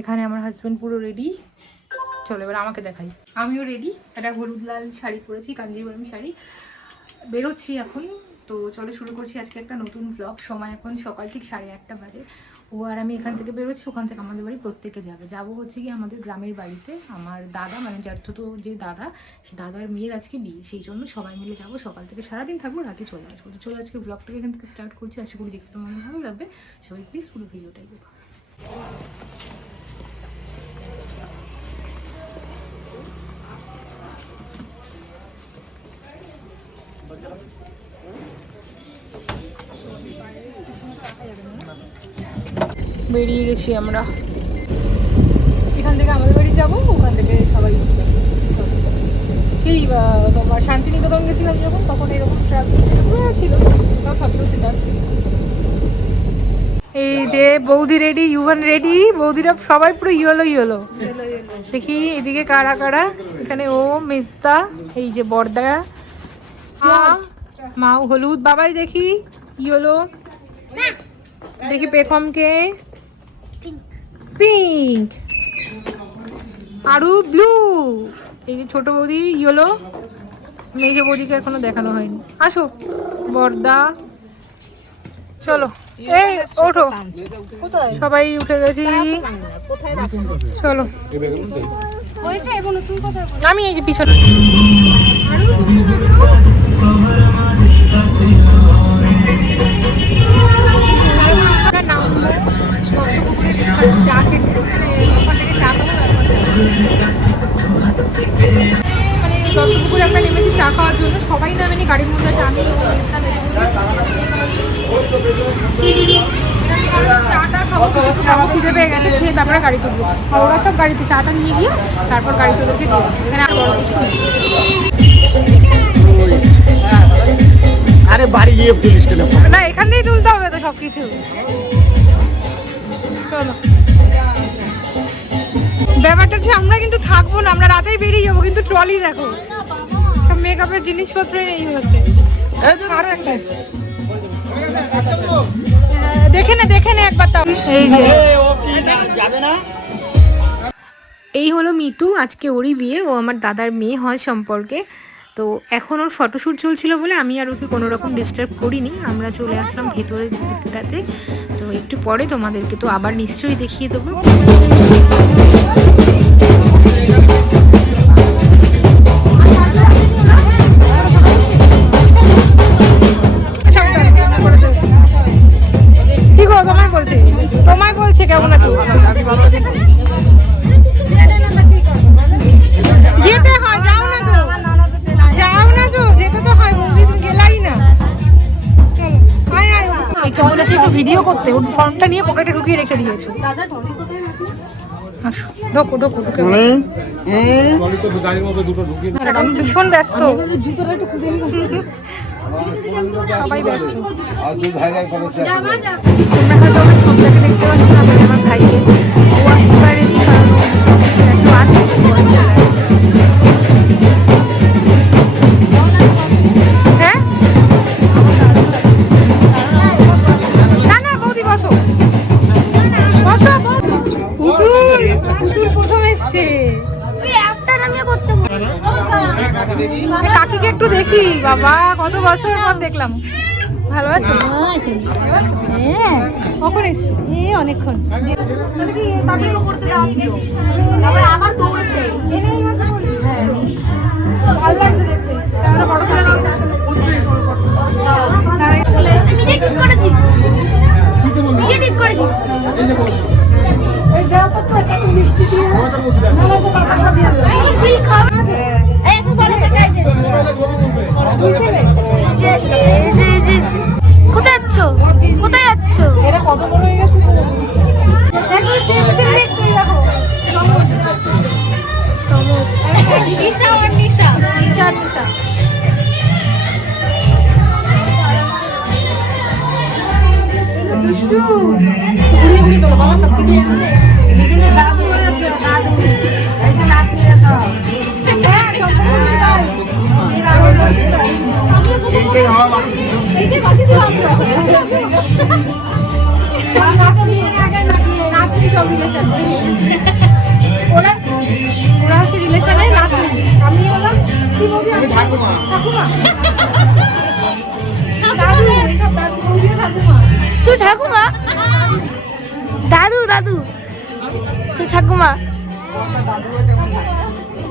এখানে আমার হাজবেন্ড পুরো রেডি। চলো এবার আমাকে দেখাই। আমিও রেডি, একটা হলুদ লাল শাড়ি পরেছি, কাঞ্জিবরম শাড়ি। বেরোচ্ছি এখন। তো চলো শুরু করছি আজকে একটা নতুন ব্লগ। সময় এখন সকাল ঠিক 8:30 বাজে। ও আর আমি এখান থেকে বেরোচ্ছি, ওখান থেকে আমাদের বাড়ি প্রত্যেকে যাবো হচ্ছে কি আমাদের গ্রামের বাড়িতে। আমার দাদা মানে তো যে দাদা, সে দাদার মেয়ের আজকে বিয়ে, সেই জন্য সবাই মিলে যাবো। সকাল থেকে সারাদিন থাকবো, রাতে চলে আসবো। তো চলো আজকে ব্লগটাকে এখান থেকে স্টার্ট করছি। আশা করি দেখতে তোমার ভালো লাগবে। সবাই প্লিজ পুরো ভিডিওটাই দেখো। বেরিয়ে গেছি আমরা। এখান থেকে আমাদের বাড়ি যাবো, ওখান থেকে সবাই সেই তোমার শান্তিনিকেতন গেছিলাম যখন, তখন এরকম ট্রাফিক ছিল। এই যে বৌদি রেডি, ইউভান রেডি, বৌদিরা সবাই পুরো ইয়েলো। দেখি এদিকে কারা কারা। এখানে ও মেজদা, এই যে বর্দা, মাও হলুদ, বাবাই দেখি ইয়েলো, দেখি পেখমকে পিঙ্ক, আরু ব্লু, এই যে ছোট বৌদি ইয়েলো, মেজো বৌদিকে এখনো দেখানো হয়নি। আসো বর্দা, চলো এই ওঠো, সবাই উঠে গেছি, চলো। আমি এই যে পিছনে দত্তপুকুরে আমরা নেমেছি চা খাওয়ার জন্য। সবাই নামেনি গাড়ির মধ্যে, আমি চাটা খাবো, খাবো, খিদে পেয়ে গেছে, খেয়ে তারপরে গাড়ি তুলবো। ওরা সব গাড়িতে চাটা নিয়ে গিয়ে তারপর গাড়ি তোদেরকে দেবো। এখানে আর বড় কিছু নেই। আরে বাড়ি গিয়ে তুলিস কেন? না এখান থেকেই তুলতে হবে তো সবকিছু। চলো, ব্যাপারটা হচ্ছে আমরা কিন্তু থাকবো না, আমরা রাতেই বেরিয়ে যাবো। কিন্তু ট্রলি দেখো, সব মেকআপের জিনিসপত্র এই হচ্ছে। দেখে নে একবার। তাও এই যে এই হলো মিতু, আজকে ওরই বিয়ে। ও আমার দাদার মেয়ে হয় সম্পর্কে। তো এখন ওর ফটোশ্যুট চলছিল বলে আমি আর ওকে কোনো রকম ডিস্টার্ব করিনি। আমরা চলে আসলাম ভেতরের দিকটাতে। তো একটু পরে তোমাদেরকে তো আবার নিশ্চয়ই দেখিয়ে দেবো। কি গো, তোমায় বলছে কেমন আছো? যেতে হয়, যাও না তো যেতে তো হয়। বৌদি তুমি গেলাই না। একটু বলেছি একটু ভিডিও করতে, ওর ফর্মটা নিয়ে পকেটে ঢুকিয়ে রেখে দিয়েছো। আসো, ঢোকো। আমি ভীষণ ব্যস্ত, সবাই ব্যস্ত। তোমরা হয়তো আমার ছোটটাকে দেখতে পাচ্ছ না, আমার ভাইকে। ও আসতে পারেনি কারণ অফিসে গেছে, ও আসবে পরে চলে আসবে। হ্যাঁ না বৌদি বসো। পুতুল প্রথম এসছে। কাকিকে একটু দেখি, বাবা কত বছর পর দেখলাম। ভালো আছো? হ্যাঁ, কখন এসছো? অনেকক্ষণ। মিষ্টি দিয়ে কোথায় যাচ্ছ? এরা কত বড় হয়ে গেছে। দাদু এই যে নাত নিয়ে সব ওরা ওরা হচ্ছে রিলেশনে নাচুন, আমি হলাম কি বৌদি? ঠাকুমা। ঠাকুমা দাদু, এসব দাদু বৌদি ঠাকুমা। তুই ঠাকুমা? দাদু দাদু তুই ঠাকুমা?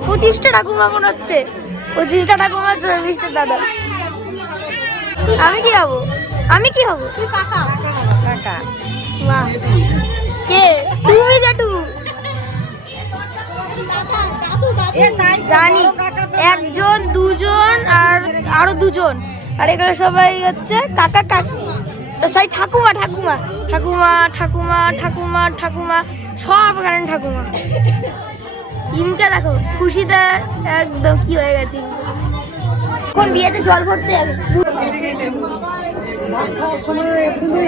25টা ঠাকুমা মনে হচ্ছে। 25টা ঠাকুমা, 24টা দাদা। আমি কি হব? আমি কি হব? তুই কাকা। মা কে? তুমি জেঠু? জানি একজন, দুজন আর আরো দুজন, আর এগুলো সবাই হচ্ছে কাকা কাকু, সেই ঠাকুমা ঠাকুমা ঠাকুমা ঠাকুমা ঠাকুমা ঠাকুমা, সব এখানে ঠাকুমা। ইমকে দেখো খুশিতে একদম কি হয়ে গেছে। কোন বিয়েতে জল ভরতে যাবে?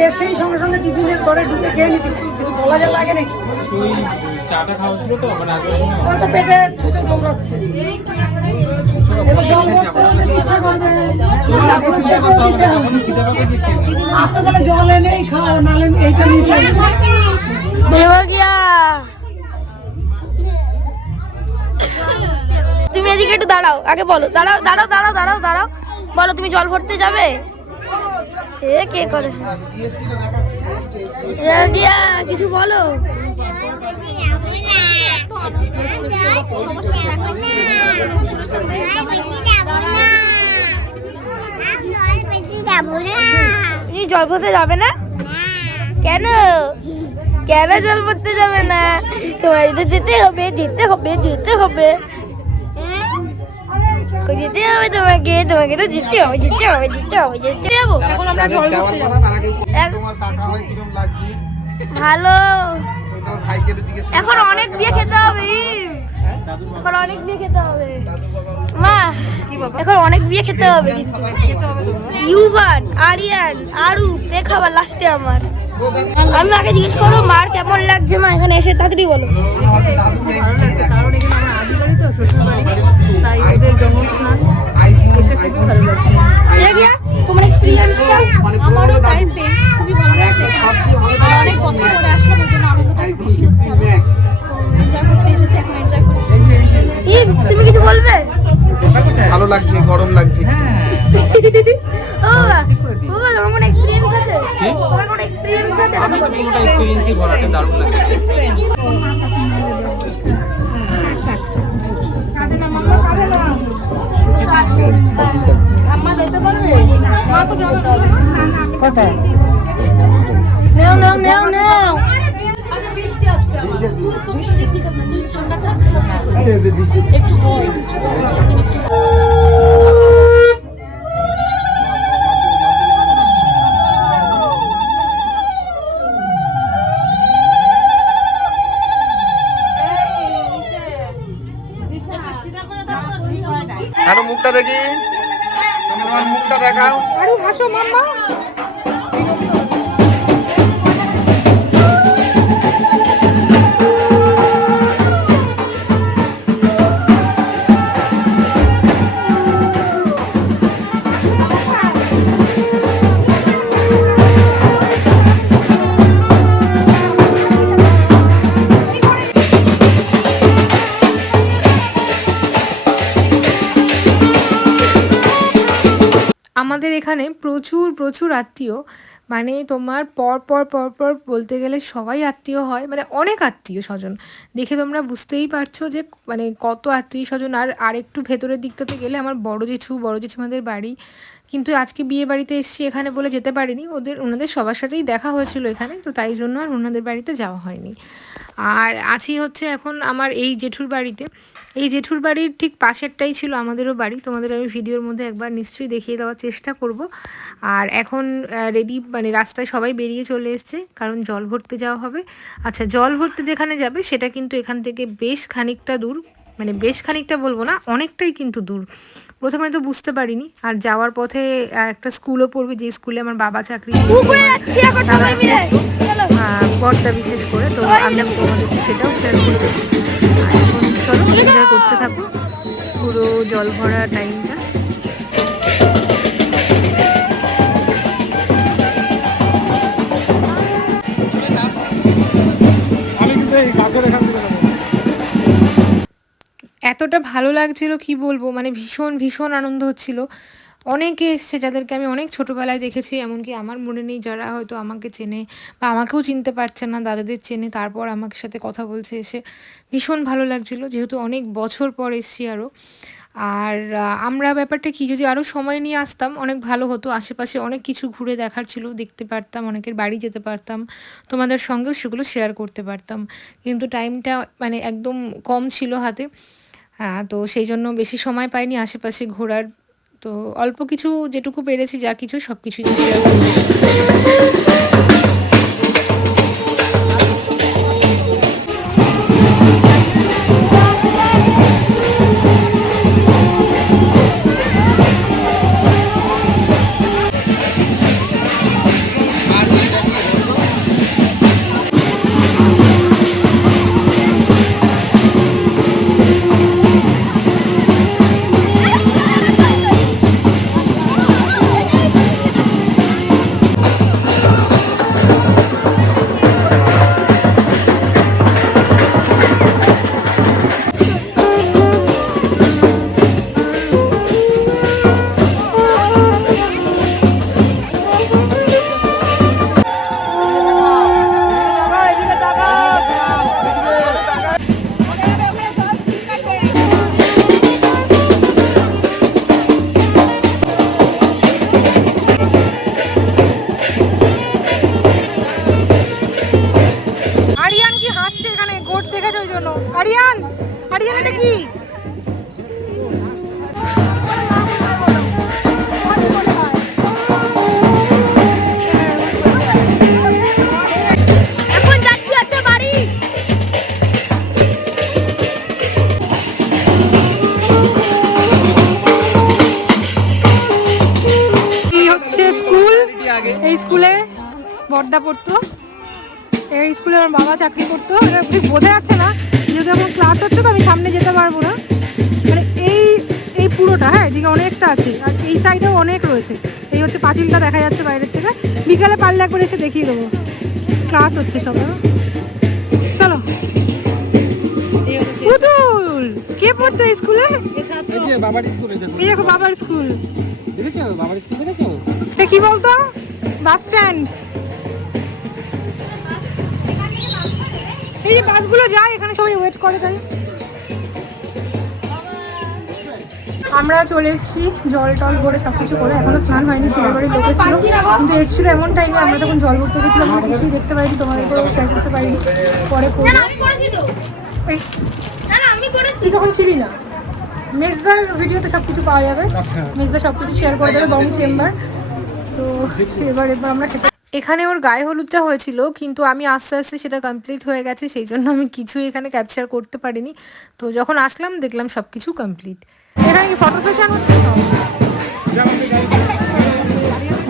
এসেই সঙ্গে সঙ্গে টিফিনের ঘরে ঢুকে খেয়ে নিবি, কিন্তু বলা যা লাগে নাকি? চাটা খাওয়া ছিল তো মানে আগে ওর তো পেটে ছুঁচো দৌড়াচ্ছে। এবার জল ভরতে হলে ইচ্ছা করবে। আচ্ছা তাহলে জল এনেই খাও, নাহলে এইটা নিয়ে তুমি এদিকে একটু দাঁড়াও, আগে বলো। দাঁড়াও দাঁড়াও দাঁড়াও দাঁড়াও দাঁড়াও, বলো তুমি জল ভরতে যাবে? এ কে করে? দিয়া কিছু বলো। তুমি জল ভরতে যাবে না কেন? কেন জল ভরতে যাবে না? তোমার তো যেতে হবে, যেতে হবে, যেতে হবে, যেতে হবে তোমাকে। তোমাকে তো যেতে হবে, যেতে হবে, যেতে হবে, যেতে যাবো। এখন আমরা জল ভরতে যাবো। তোমার কাকা হয় কিরকম লাগছে? ভালো। তোর ভাইকে একটু জিজ্ঞেস করো। এখন অনেক বিয়ে খেতে হবে, এখন অনেক বিয়ে খেতে হবে মা। এখন অনেক বিয়ে খেতে হবে, ইউবান, আরিয়ান, আরু পে খাবার লাস্টে আমার। আমি আগে জিজ্ঞেস করো মার কেমন লাগছে মা এখানে এসে, তাড়াতাড়ি বলো। দাদু কারণ এখানে আমার আদি বাড়ি তো, শ্বশুর বাড়ি, তাই ওদের জন্মস্থান এসে খুবই ভালো লাগছে। তোমার এক্সপিরিয়েন্সটা? আমারও তাই সেম, খুবই ভালো লাগছে। আর অনেক বছর পরে আসলাম, ওই জন্য আনন্দটা একটু বেশি হচ্ছে আমার। এনজয় করতে এসেছি, এখন এনজয় করি। তুমি কিছু বলবে? ভালো লাগছে, গরম লাগছে। ও বাবা, ও বাবা, তোমার কোনো এক্সপিরিয়েন্স আছে? তোমার কোনো এক্সপিরিয়েন্স আছে? আমি তো কোনোটা এক্সপেরিয়েন্সই করাতে দারুণ লাগে। আম্মা যেতে পারবে? মা তো যাবে না। কোথায়? নেও নেও নেও নেও। আচ্ছা বৃষ্টি আসছে। একটু হয়, কিছু আরো মুখটা দেখি, তুমি তোমার মুখটা দেখাও। আরো হাসো মাম্মা। আমাদের এখানে প্রচুর প্রচুর আত্মীয়, মানে তোমার পর পর পর পর বলতে গেলে সবাই আত্মীয় হয়, মানে অনেক আত্মীয় স্বজন। দেখে তোমরা বুঝতেই পারছো যে মানে কত আত্মীয় স্বজন। আর আরেকটু ভেতরের দিকটাতে গেলে আমার বড় জেঠুমাদের বাড়ি, কিন্তু আজকে বিয়ে বাড়িতে এসেছি এখানে বলে যেতে পারিনি। ওনাদের সবার সাথেই দেখা হয়েছিল এখানে, তো তাই জন্য আর ওনাদের বাড়িতে যাওয়া হয়নি। আর আছি হচ্ছে এখন আমার এই জেঠুর বাড়িতে। এই জেঠুর বাড়ির ঠিক পাশেরটাই ছিল আমাদেরও বাড়ি, তোমাদের আমি ভিডিওর মধ্যে একবার নিশ্চয়ই দেখিয়ে দেওয়ার চেষ্টা করব। আর এখন রেডি, মানে রাস্তায় সবাই বেরিয়ে চলে এসছে, কারণ জল ভরতে যাওয়া হবে। আচ্ছা, জল ভরতে যেখানে যাবে সেটা কিন্তু এখান থেকে বেশ খানিকটা দূর, মানে বেশ খানিকটা বলবো না, অনেকটাই কিন্তু দূর। প্রথমে তো বুঝতে পারিনি, আর যাওয়ার পথে একটা স্কুলও পড়বে, যে স্কুলে আমার বাবা চাকরি পর্দা বিশেষ করে, তো আমি তোমাদেরকে সেটাও শেয়ার করে দেবো। এখন চলো এনজয় করতে থাকো পুরো জল ভরা টাইমটা। আমি কিন্তু এই কাকের এখান থেকে এতটা ভালো লাগছিল কি বলবো, মানে ভীষণ ভীষণ আনন্দ হচ্ছিল। অনেকে এসছে যাদেরকে আমি অনেক ছোটোবেলায় দেখেছি, এমনকি আমার মনে নেই, যারা হয়তো আমাকে চেনে বা আমাকেও চিনতে পারছে না, দাদাদের চেনে, তারপর আমার সাথে কথা বলছে এসে। ভীষণ ভালো লাগছিলো, যেহেতু অনেক বছর পর এসছি আরও। আর আমরা ব্যাপারটা কি, যদি আরও সময় নিয়ে আসতাম অনেক ভালো হতো। আশেপাশে অনেক কিছু ঘুরে দেখার ছিল, দেখতে পারতাম, অনেকের বাড়ি যেতে পারতাম, তোমাদের সঙ্গেও সেগুলো শেয়ার করতে পারতাম। কিন্তু টাইমটা মানে একদম কম ছিল হাতে, তো সেই জন্য বেশি সময় পাইনি আশেপাশে ঘোরার। তো অল্প কিছু যেটুকু পেরেছি, যা কিছু সব কিছুই তো শেয়ার করছি। আরিয়ান কি হাসছে এখানে, গোট দেখেছো ওই জন্য। আরিয়ান, আরিয়ান এটা কি? এখন যাচ্ছি হচ্ছে বাড়ি। এই হচ্ছে স্কুল, এই স্কুলে বর্দা পড়তো, এই স্কুলে আমার বাবা চাকরি করতো। ঠিক বোঝা যাচ্ছে না, যেহেতু এখন ক্লাস হচ্ছে তো আমি সামনে যেতে পারবো না। মানে এই পুরোটা, হ্যাঁ, এদিকে অনেকটা আছে, আর এই সাইডেও অনেক রয়েছে। এই হচ্ছে পাঁচিলটা দেখা যাচ্ছে বাইরের থেকে। বিকালে পারলে একবার এসে দেখিয়ে দেবো, ক্লাস হচ্ছে সবার। চলো। পুতুল কে পড়তো এই স্কুলে? এই যে বাবার স্কুলে দেখো। এই দেখো বাবার স্কুল, দেখেছো বাবার স্কুল দেখেছো? এটা কি বলতো? Bus stand. এই যে বাসগুলো যায়, এখানে সবাই ওয়েট করে, তাই। আমরা চলে এসেছি জল টল ভরে সব কিছু করে, এখনো স্নান হয়নি, ছেলের বাড়ির লোক এসেছিল, কিন্তু এসেছিল এমন টাইমে আমরা তখন জল ভরতে গেছিলাম, আমরা কিছুই দেখতে পাইনি, তোমাদেরকেও শেয়ার করতে পারিনি। পরে তুই তখন ছিলি না। মেজদার ভিডিওতে সব কিছু পাওয়া যাবে, মেজদা সব কিছু শেয়ার করে দেবে, বং চেম্বার। তো এবার আমরা খেতে, এখানে ওর গায়ে হলুদটা হয়েছিল, কিন্তু আমি আস্তে আস্তে সেটা কমপ্লিট হয়ে গেছে, সেই জন্য আমি কিছু এখানে ক্যাপচার করতে পারিনি। তো যখন আসলাম দেখলাম সব কিছু কমপ্লিট। এখানে কি ফটো সেশন হচ্ছে?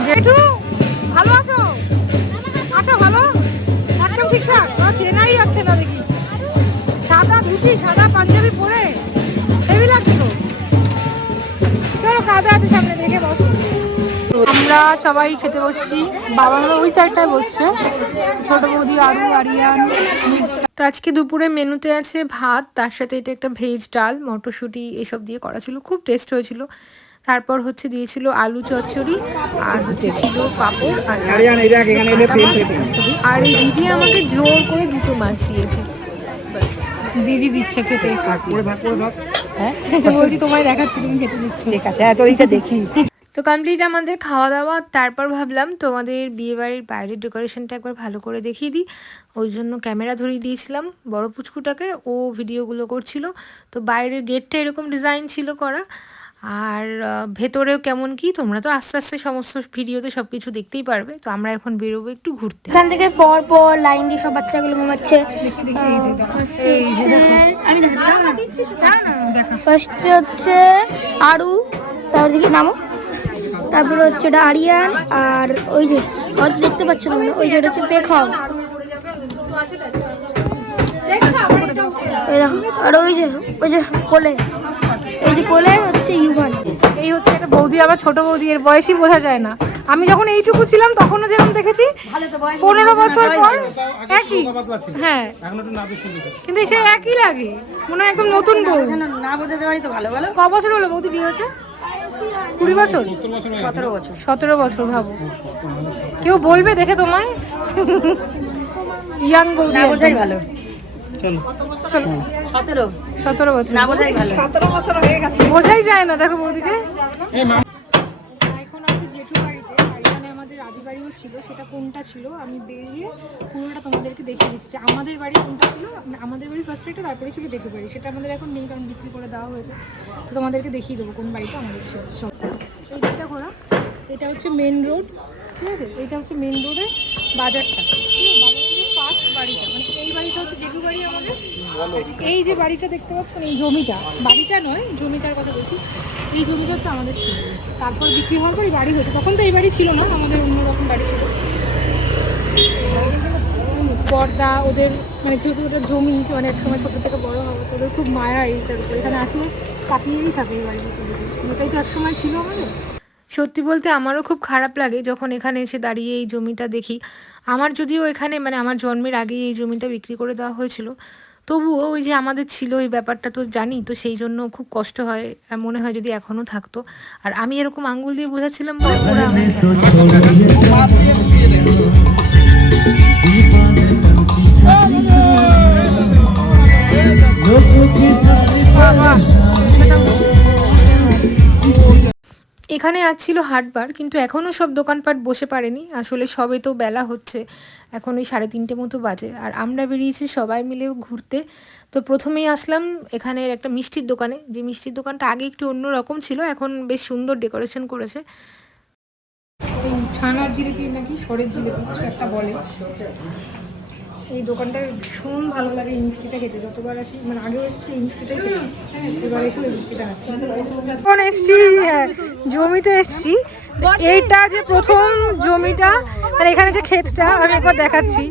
জেঠু ভালো আছো? আছো ভালো? একদম ঠিকঠাক? চেনাই যাচ্ছে না দেখি। সাদা ধুতি, সাদা পাঞ্জাবি পরে হেভি লাগছে তো। চলো কাদা আছে সামনে, দেখে বসো। আমরা সবাই খেতে বসছি, বাবা মা ওই সাইডটায় বসছে, ছোট বৌদি, আরু, আরিয়ান। তো আজকে দুপুরে মেনুতে আছে ভাত, তার সাথে এটা একটা ভেজ ডাল, মটরশুঁটি এসব দিয়ে করা ছিল, খুব টেস্ট হয়েছিল। তারপর হচ্ছে দিয়েছিল আলু চচ্চড়ি, আর হচ্ছে ছিল পাঁপড়, আর এই দিদি আমাকে জোর করে দুটো মাছ দিয়েছে। দিদি দিচ্ছে খেতে, হ্যাঁ বলছি তোমায় দেখাচ্ছি, তুমি খেতে দিচ্ছ। ঠিক আছে, তো এইটা দেখি। তো কমপ্লিট আমাদের খাওয়া দাওয়া, তারপর ভাবলাম তোমাদের বিয়েবাড়ির বাইরের ডেকোরেশনটা একবার ভালো করে দেখিয়ে দিই, ওই জন্য ক্যামেরা ধরিয়ে দিয়েছিলাম বড় পুচকুটাকে, ও ভিডিওগুলো করছিল। তো বাইরের গেটটা এরকম ডিজাইন ছিল করা, আর ভেতরেও কেমন কি তোমরা তো আস্তে আস্তে সমস্ত ভিডিওতে সব কিছু দেখতেই পারবে। তো আমরা এখন বেরোবো একটু ঘুরতে। এখান থেকে পর পর লাইন দিয়ে সব বাচ্চাগুলো ঘুমাচ্ছে। ফার্স্টে হচ্ছে আরু, তারপর দেখি নামো, তারপরে হচ্ছে এটা আরিয়ান, আর ওই যে হয়তো দেখতে পাচ্ছ না, ওই যে এটা হচ্ছে পেখম, আর ওই যে কোলে, এই যে কোলে হচ্ছে ইউভান। এই হচ্ছে একটা বৌদি, আবার ছোট বৌদি, এর বয়সই বোঝা যায় না। আমি যখন এইটুকু ছিলাম তখনও যেরকম দেখেছি 15 বছর পর একই, হ্যাঁ এখন একটু নাদু শুনতে কিন্তু সে একই লাগে, মনে হয় একদম নতুন বউ। না বোঝা যাওয়াই তো ভালো বলো। ক বছর হলো বৌদি বিয়ে হয়েছে? 20 বছর? 17 বছর। ভাবো, কেউ বলবে দেখে তোমায় ইয়াং বৌদি। না বোঝাই ভালো। চলো 17 বছর না বোঝাই ভালো। বোঝাই যায় না। দেখো বৌদিকে। এই মা এখন আছি জেঠু বাড়িতে, আর এখানে আমাদের আদি বাড়িও ছিল। সেটা কোনটা ছিল আমি বেরিয়ে পুরোটা তোমাদেরকে দেখিয়ে দিচ্ছি যে আমাদের বাড়ি কোনটা ছিল। আমাদের বাড়ি ফার্স্ট এটা, তারপরে ছিল জেঠু বাড়ি। সেটা আমাদের এখন নেই, কারণ বিক্রি করে দেওয়া হয়েছে। তো তোমাদেরকে দেখিয়ে দেবো কোন বাড়িটা আমাদের ছিল। এই দিকটা ঘোরা, এটা হচ্ছে মেন রোড, ঠিক আছে? এইটা হচ্ছে মেন রোডের বাজারটা, ঠিক আছে? বাজারের ফার্স্ট বাড়িটা, মানে এই বাড়িটা হচ্ছে জেঠু বাড়ি আমাদের। এই যে বাড়িটা দেখতে পাচ্ছেন, এই জমিটা, বাড়িটা নয় জমিটার কথা বলছি, এই জমিটা হচ্ছে আমাদের ছিল। তারপর বিক্রি হওয়ার পর এই বাড়ি হয়েছে। তখন তো এই বাড়ি ছিল না, আমাদের অন্যরকম বাড়ি ছিল। পর্দা ওদের, মানে যেহেতু ওটা জমি, মানে এক সময় ছোটো থেকে বড়ো হবে, ওদের খুব মায়া এইটার উপর। এখানে আসলে কাটিয়েই থাকে এই বাড়ির ভিতরে, এটাই তো এক সময় ছিল আমাদের। সত্যি বলতে আমারও খুব খারাপ লাগে যখন এখানে এসে দাঁড়িয়ে এই জমিটা দেখি। আমার যদিও এখানে, মানে আমার জন্মের আগেই এই জমিটা বিক্রি করে দেওয়া হয়েছিল, তবুও ওই যে আমাদের ছিল এই ব্যাপারটা তো জানি, তো সেই জন্য খুব কষ্ট হয়। মনে হয় যদি এখনও থাকতো। আর আমি এরকম আঙ্গুল দিয়ে বোঝাচ্ছিলাম বলে ওরা আমাকে এখানে আজ ছিল হাটবার, কিন্তু এখনও সব দোকানপাট বসে পারেনি। আসলে সবে তো বেলা হচ্ছে, এখন ওই 3:30 মতো বাজে। আর আমরা বেরিয়েছি সবাই মিলে ঘুরতে। তো প্রথমেই আসলাম এখানের একটা মিষ্টির দোকানে, যে মিষ্টির দোকানটা আগে একটু অন্য রকম ছিল, এখন বেশ সুন্দর ডেকোরেশন করেছে। এই ছানার জিলিপি নাকি সরের জিলিপি কিছু একটা বলে। এই দোকানটা ভীষণ ভালো লাগে এই মিষ্টিটা খেতে। যতবার আসি, মানে আগেও এসেছি এই মিষ্টিটাই খেতাম, এবার এসে ওই মিষ্টিটা খাচ্ছি। এখন এসছি জমিতে এসছি, এইটা যে প্রথম জমিটা, আর এখানে যে ক্ষেতটা আমি একবার দেখাচ্ছি।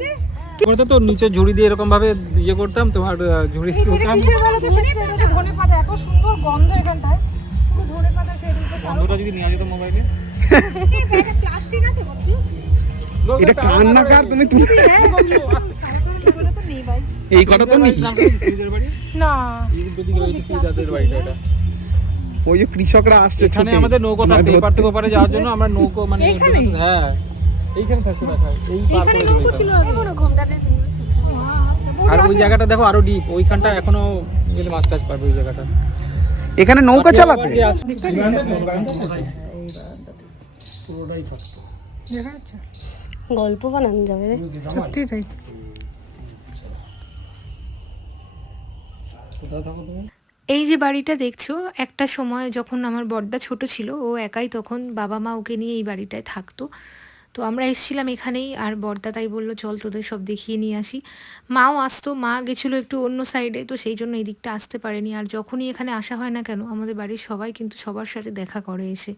ওটা তো নিচে ঝুড়ি দিয়ে এরকম ভাবে ইয়ে করতাম, তোমার ঝুড়ি তুলতাম। ধনেপাতা, এত সুন্দর গন্ধ এখানটায়, পুরো ধনেপাতা খেয়ে। বন্ধুটা যদি নিয়ে যেত মোবাইলে, প্লাস্টিক আছে এটা কান্নাকার তুমি তুলে এই কথা তো নেই। না, ওই যে কৃষকরা আসছে এখানে ছুটে। আমাদের নৌকো থাকতো, এপার থেকে ওপারে যাওয়ার জন্য আমরা নৌকো, মানে হ্যাঁ এইখানে থাকতো রাখা, এই পার করে আর ওই জায়গাটা দেখো আরো ডিপ, ওইখানটা এখনো গেলে মাছ টাছ পারবে ওই জায়গাটা। এখানে নৌকা চালাতে পুরোটাই থাকতো। দেখা যাচ্ছে, গল্প বানানো যাবে। সত্যি তাই। কোথায় থাকো তুমি? এই যে বাড়িটা দেখছো, একটা সময় যখন আমার বড়দা ছোট ছিল, ও একাই তখন বাবা মা ওকে নিয়ে এই বাড়িটায় থাকতো। তো আমরা এসেছিলাম এখানেই, আর বড়দা তাই বললো চল তোদের সব দেখিয়ে নিয়ে আসি। মাও আসতো, মা গেছিলো একটু অন্য সাইডে, তো সেই জন্য এই দিকটা আসতে পারেনি। আর যখনই এখানে আসা হয় না কেন, আমাদের বাড়ির সবাই কিন্তু সবার সাথে দেখা করে এসে।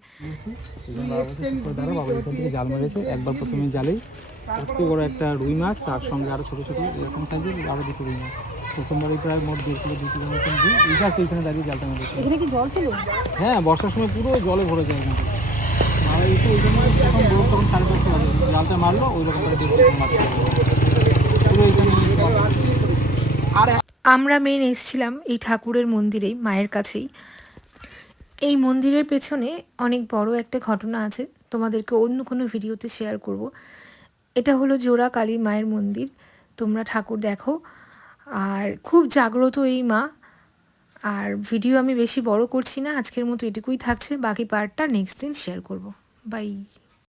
জাল মেরেছে একবার, প্রথমে জালেই এত বড় একটা রুই মাছ, তার সঙ্গে আরো ছোট ছোট এরকম সাইজের আরো দুটো রুই মাছ। প্রথমবারই প্রায় মোট 1.5 কিলো 2 কিলো মতন দিই। এই গাছ এইখানে দাঁড়িয়ে জালটা মেরেছে। এখানে কি জল ছিল? হ্যাঁ, বর্ষার সময় পুরো জলে ভরে যায় কিন্তু। আর এসে ওই জন্য এখন দৌড় তখন 5:30 বাজে, জালটা মারলো ওই রকম করে দেখতে মাছ পুরো এইখানে। আমরা মেন এসেছিলাম এই ঠাকুরের মন্দিরেই, মায়ের কাছেই। এই মন্দিরের পেছনে অনেক বড় একটা ঘটনা আছে, তোমাদেরকে অন্য কোনো ভিডিওতে শেয়ার করব। এটা হলো জোড়া কালী মায়ের মন্দির, তোমরা ঠাকুর দেখো। আর খুব জাগ্রত এই মা। আর ভিডিও আমি বেশি বড় করছি না, আজকের মতো এটুকুই থাকছে, বাকি পার্টটা নেক্সট দিন শেয়ার করব। বাই।